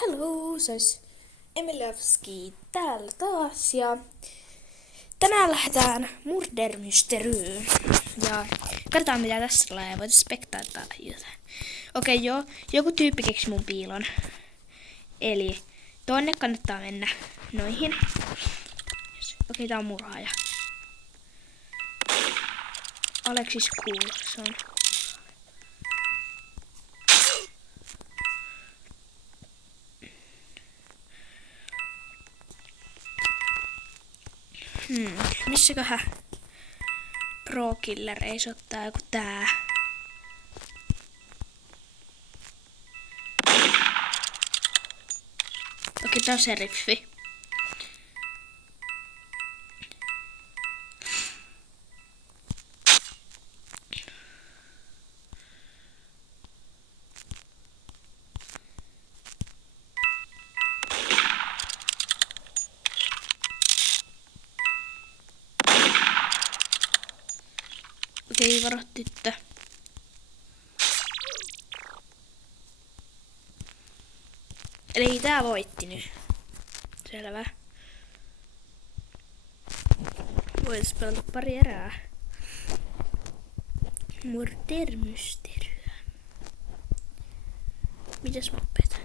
Hello, se olisi Emilevski täällä taas ja tänään lähdetään Murder Mysteryyn ja katsotaan mitä tässä tulee ja voitaisiin spektaattaa jotain. Okei, joo, joku tyyppi keksi mun piilon. Eli tonne kannattaa mennä noihin. Okei, tää on murhaaja. Alexis Cool, se on. Missäköhän Pro Killer ei ottaa joku tää? Okei, tää on seriffi. Okei, varo tyttö. Eli tää voitti nyt. Selvä. Voitais pelata pari erää. Murder Mysteryä. Mitäs moppeet?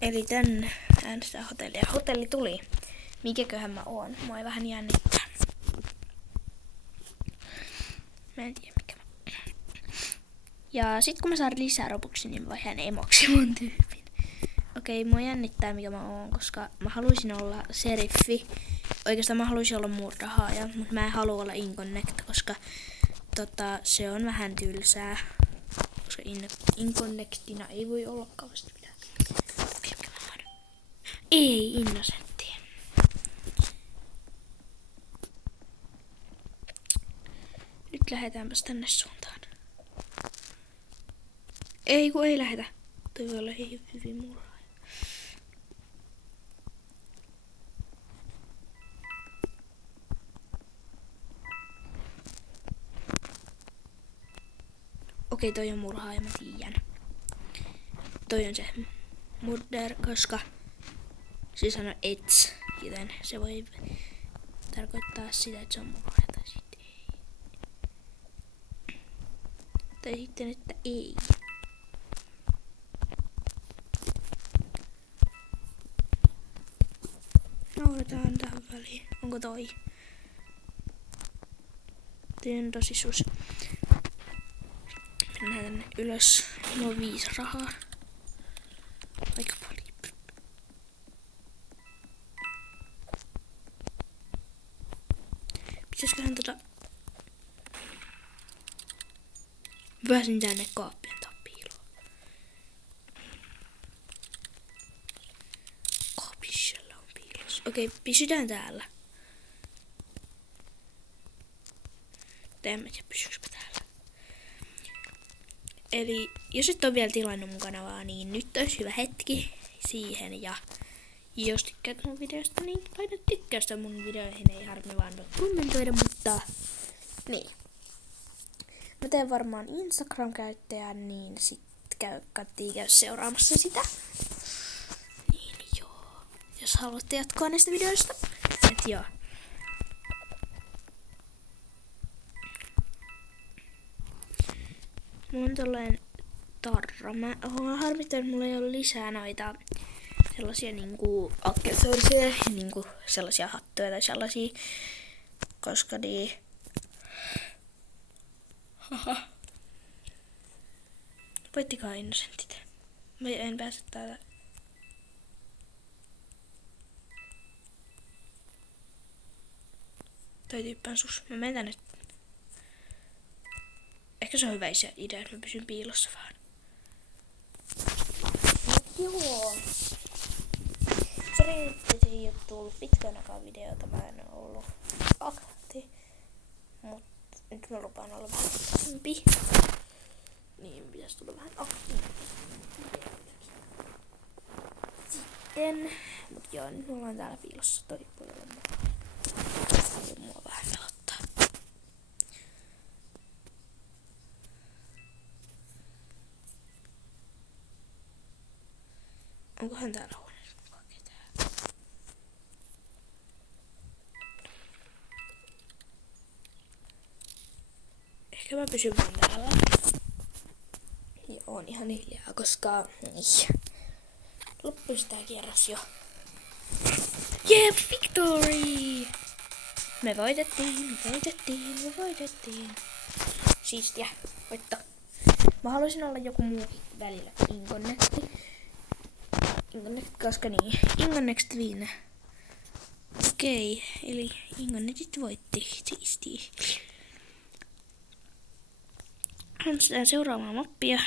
Eli tän äänestää hotellia. Hotelli tuli. Mikäköhän mä oon? Mua ei vähän jännittää. Mä en tiedä mikä mä. Ja sit kun mä saan lisää Robuxia, niin mä vaihdan emoksi mun tyypin. Okei, mua jännittää mikä mä oon, koska mä haluaisin olla seriffi. Oikeastaan mä haluaisin olla murhaaja, mutta mä en halua olla Inconnect, koska se on vähän tylsää. Koska Inconnectina ei voi olla kauheasti mitään. Ei, Innocentti. Nyt lähdetäänpäs tänne suuntaan. Ei kun ei lähetä. Toi voi olla hyvin murhaaja. Okei, toi on murhaaja, mä tiedän. Toi on se murder, koska se sanoo ets, joten se voi tarkoittaa sitä, että se on murhaaja tai sitten ei. Tai sitten, että ei. Noudataan tähän väliin. Onko toi? Toi on tosi sus. Mennään tänne ylös. Mulla on 5 rahaa. Aika paljon. Pitäisiköhän pääsin tänne kaappien piiloon. Kaapissella on piilossa. Okei, pysytään täällä. En mä tiedä, pysyykö täällä. Eli jos et ole vielä tilannut mun kanavaa, niin nyt olisi hyvä hetki siihen. Ja jos tykkäät mun videosta, niin laita tykkäystä mun videoihin. Ei harmi vaan voi kommentoida, mutta niin. Mä teen varmaan Instagram-käyttäjän, niin sit käy seuraamassa sitä. Niin joo. Jos haluatte jatkoa näistä videoista. Et joo. Mulla on tollainen tarra. Mä harmittaa, että mulla ei ole lisää noita sellaisia niinku accessoria, niinku sellaisia hattuja tai sellaisia, koska niin. Haha. Voittikaa Innocentit. Mä en pääse täällä. Toi tyyppi on sus. Mä menen tänne. Ehkä se on hyvä idea, että mä pysyn piilossa vaan. Joo. Sori, että ei oo tullut pitkän aikaa videota. Mä en oo ollut akti. Mut nyt mä lupaan olla vähän aktiivimpi. pitäisi tulla vähän aktiivisesti. Sitten, mut joo, nyt me ollaan täällä piilossa toi puolella. Mua vähän pelottaa. Onkohan täällä huoneessa mukaan ketään? Ehkä mä pysyn vaan täällä. Ja oon ihan hiljaa, koska loppui tää kierros jo. Yeah, victory! Me voitettiin. Siistiä, voitto. Mä haluaisin olla joku muukin välillä Inconnecti. Koska niin, Ingonnext win. Okei, eli Ingonnectit voitti. Siistiä. Äänestetään seuraavaa mappia.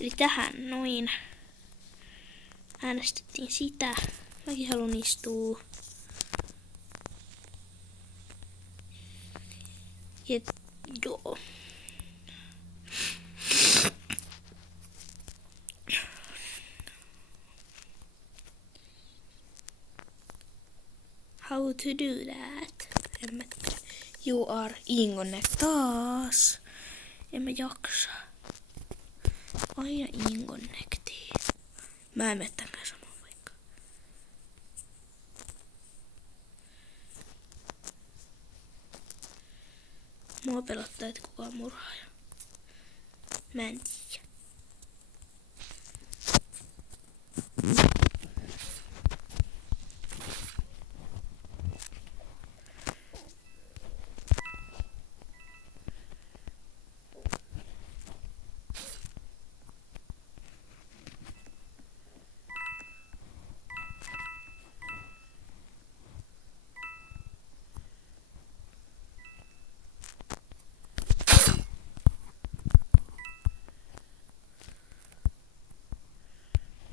Eli tähän noin. Äänestettiin sitä. Mäkin haluan istua. Ja joo. How to do that? En mä tiedä. You are Ingonnect taas. En mä jaksa. Aina Ingonnectiin. Mä en mene tänkään samaan vaikka. Mua pelottaa, että kukaan murhaaja. Mä en tiedä.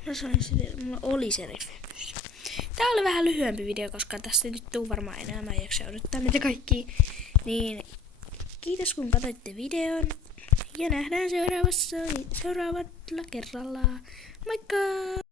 Mä sain sitä, mulla oli se refleks. Tää oli vähän lyhyempi video, koska tästä nyt tuu varmaan enää. Mä en jaksa odottaa niitä kaikkia. Niin kiitos kun katsoitte videon. Ja nähdään seuraavalla kerralla. Moikka!